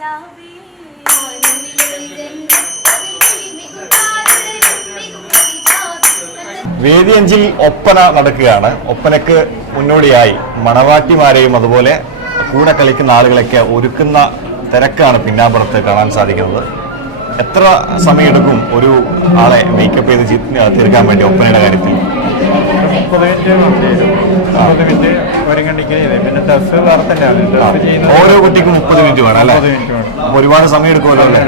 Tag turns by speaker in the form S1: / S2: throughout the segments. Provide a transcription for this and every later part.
S1: രാവേ വേദി അഞ്ചിൽ ഒപ്പന നടക്കുകയാണ്. ഒപ്പനക്ക് മുന്നോടിയായി മണവാട്ടിമാരെയും അതുപോലെ കൂടെ കളിക്കുന്ന ആളുകളൊക്കെ ഒരുക്കുന്ന തിരക്കാണ് പിന്നാമ്പുറത്ത് കാണാൻ സാധിക്കുന്നത്. എത്ര സമയമെടുക്കും ഒരു ആളെ മേക്കപ്പ് ചെയ്ത് തീർക്കാൻ വേണ്ടി ഒപ്പനയുടെ കാര്യത്തിൽ?
S2: മുപ്പത് മിനിറ്റ് ചെയ്തേ പിന്നെ
S1: ഓരോ കുട്ടിക്കും മുപ്പത് മിനിറ്റ് വേണം അല്ലേ? ഒരുപാട് സമയം എടുക്കുമല്ലോ അല്ലേ.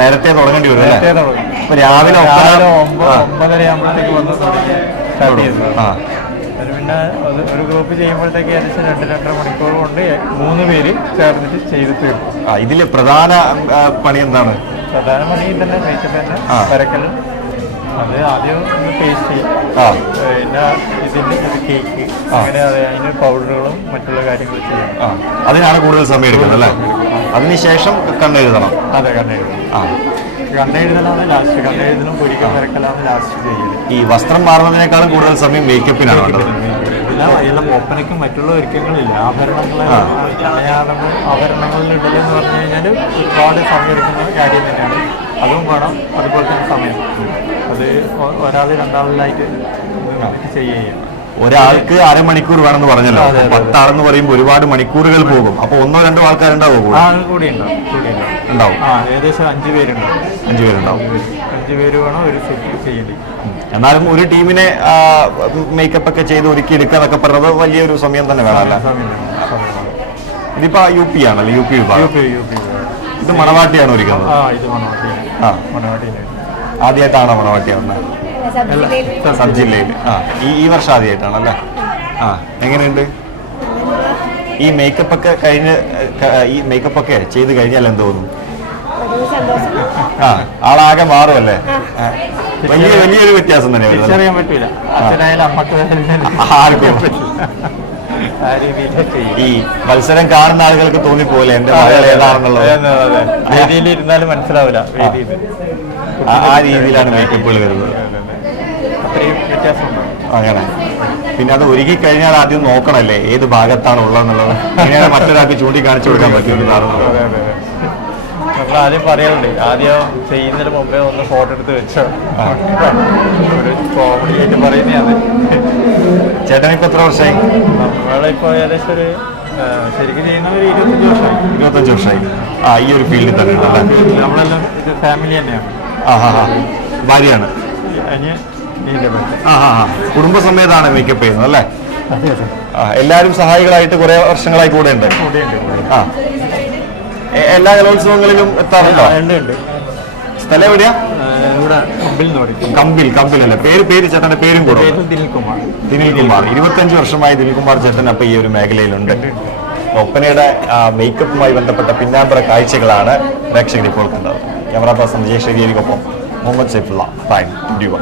S1: നേരത്തെ തുടങ്ങേണ്ടി വരും അല്ലേ? തുടങ്ങും.
S2: രാവിലെ ഒമ്പതര ആകുമ്പോഴത്തേക്ക് വന്ന് ആ. പിന്നെ ഒരു ഗ്രൂപ്പ് ചെയ്യുമ്പോഴത്തേക്ക് ഏകദേശം രണ്ട് രണ്ടര മണിക്കൂർ കൊണ്ട് മൂന്ന് പേര് ചേർന്നിട്ട് ചെയ്ത് തീർക്കും.
S1: ഇതിലെ പ്രധാന പണി എന്താണ്?
S2: പ്രധാന പണി തന്നെ മേക്കപ്പ് തന്നെ ആ. അത് ആദ്യം ഒന്ന് പേസ്റ്റ് ചെയ്യും. ആ. പിന്നെ ഒരു കേക്ക് അങ്ങനെ അത് അതിന് പൗഡറുകളും മറ്റുള്ള കാര്യങ്ങളും ചെയ്യണം.
S1: ആ. അതിനാണ് കൂടുതൽ സമയം എടുക്കുന്നത് അല്ലേ? അതിനുശേഷം കണ്ണെഴുതണം
S2: അതെ കണ്ണെഴുതണം ആ. കണ്ണെഴുതലാണ് ലാസ്റ്റ് കണ്ണെഴുതലും പൊരിക്കൽ വരക്കലാണ് ലാസ്റ്റ് ചെയ്യൽ.
S1: ഈ വസ്ത്രം മാറുന്നതിനേക്കാളും കൂടുതൽ സമയം മേക്കപ്പിനാണ് വേണ്ടത്.
S2: എല്ലാം ഒപ്പനയ്ക്കും മറ്റുള്ള ഒരുക്കങ്ങളില്ല. ആഭരണങ്ങൾ. അടയാളങ്ങൾ ആഭരണങ്ങളിൽ ഇടലെന്ന് പറഞ്ഞു കഴിഞ്ഞാൽ ഒരുപാട് സമയം എടുക്കുന്ന കാര്യം തന്നെയാണ്. അതും വേണം. അതുപോലെ തന്നെ സമയം. അത് ഒരാൾ രണ്ടാളിലായിട്ട് ചെയ്യുകയാണ്. ഒരാൾക്ക് അരമണിക്കൂർ വേണമെന്ന് പറഞ്ഞല്ലോ. പത്താറെന്ന്. പത്താളെന്ന് പറയുമ്പോൾ ഒരുപാട് മണിക്കൂറുകൾ പോകും. അപ്പൊ ഒന്നോ രണ്ടോ ആൾക്കാരുണ്ടാവും കൂടി? ഉണ്ടാവും. ഏകദേശം അഞ്ച് പേരുണ്ടാവും. അഞ്ചു പേരുണ്ടാവും. അഞ്ച് പേര് വേണം ഒരു സെറ്റ് ചെയ്യേണ്ടി. എന്നാലും ഒരു ടീമിനെ മേക്കപ്പ് ഒക്കെ ചെയ്ത് ഒരുക്കി എടുക്കുക എന്നൊക്കെ പറഞ്ഞത് വലിയൊരു സമയം തന്നെ വേണം. ഇതിപ്പോ യു പി ആണല്ലേ? യു പി വിഭാഗം. ഇത് മണവാട്ടിയാണ് ഒരുക്കുന്നത്. ആ ഇത് മണവാട്ടി ആ മണവാട്ടി ആദ്യമായിട്ടാണോ മണവാട്ടിയാവുന്നത് സബ് ജില്ലയിൽ ആ ഈ ഈ വർഷം ആദ്യമായിട്ടാണല്ലേ? ആ എങ്ങനെയുണ്ട്? ഈ മേക്കപ്പ് ഒക്കെ കഴിഞ്ഞ് ഈ മേക്കപ്പ് ഒക്കെ ചെയ്ത് കഴിഞ്ഞാൽ എന്ത് തോന്നും? ആ ആളാകെ മാറുമല്ലേ. വലിയ വലിയൊരു വ്യത്യാസം തന്നെ ആർക്കും. ഈ മത്സരം കാണുന്ന ആളുകൾക്ക് തോന്നിപ്പോലെ എന്റെ മകൾ ഏതാണെന്നുള്ളത്? വേദിയിൽ ഇരുന്നാലും മനസ്സിലാവില്ല വേദിയിൽ ആ- രീതിയിലാണ് മേക്കപ്പുകൾ വരുന്നത്. അത്രയും വ്യത്യാസമുണ്ട്? അങ്ങനെ. പിന്നെ അത് ഒരുക്കി കഴിഞ്ഞാൽ ആദ്യം നോക്കണല്ലേ ഏത് ഭാഗത്താണ് ഉള്ളതെന്നുള്ളത്. അങ്ങനെ മറ്റൊരാൾക്ക് ചൂണ്ടിക്കാണിച്ചു കൊടുക്കാൻ അതെ നമ്മൾ ആദ്യം പറയാറുണ്ട് ആദ്യം ചെയ്യുന്നതിന് മുമ്പേ ഒന്ന് ഫോട്ടോ എടുത്ത് വെച്ചോ. ഒരു കോമഡി ആയിട്ട് പറയുന്നതാണ്. ചേട്ടൻ ഇപ്പൊ എത്ര വർഷമായി നമ്മളിപ്പോ ഏകദേശം ഒരു ശരിക്കും ചെയ്യുന്ന ഒരു ഇരുപത്തഞ്ച് വർഷമായി. ഇരുപത്തഞ്ച് വർഷമായി ആ ഈ ഒരു ഫീൽഡിൽ തന്നെ ഉണ്ടല്ലേ നമ്മളെല്ലാം ഇത് ഫാമിലി തന്നെയാണ്. ആ ഹാ ഹാ. ഭാര്യയാണ്? കുടുംബസമേതാണ് മേക്കപ്പ് ചെയ്യുന്നത് അല്ലേ? എല്ലാവരും സഹായികളായിട്ട് കുറെ വർഷങ്ങളായി കൂടെ ഉണ്ട് ആ. എല്ലാ കലോത്സവങ്ങളിലും എത്താറുണ്ടോ? സ്ഥലം എവിടെയാ? ഇവിടെ കമ്പിൽ പഠിക്കും കമ്പിൽ കമ്പിലല്ലേ പേര് പേര് ചേട്ടന്റെ പേരും കൂടെ പേര് ദിൽകുമാർ ദിനിൽ കുമാർ ഇരുപത്തഞ്ച് വർഷമായി ദിനിൽ കുമാർ ചേട്ടൻ അപ്പൊ ഈ ഒരു മേഖലയിലുണ്ട്. ഒപ്പനയുടെ ആ, മേക്കപ്പുമായി ബന്ധപ്പെട്ട പിന്നാമ്പറ കാഴ്ചകളാണ് പ്രേക്ഷകർ ഇപ്പോൾ കണ്ടത്. ക്യാമറ പേഴ്സൺ ജയശ്രീകരിക്കൊപ്പം മുഹമ്മദ് സൈഫുള്ള പ്രൈം ഡ്യൂ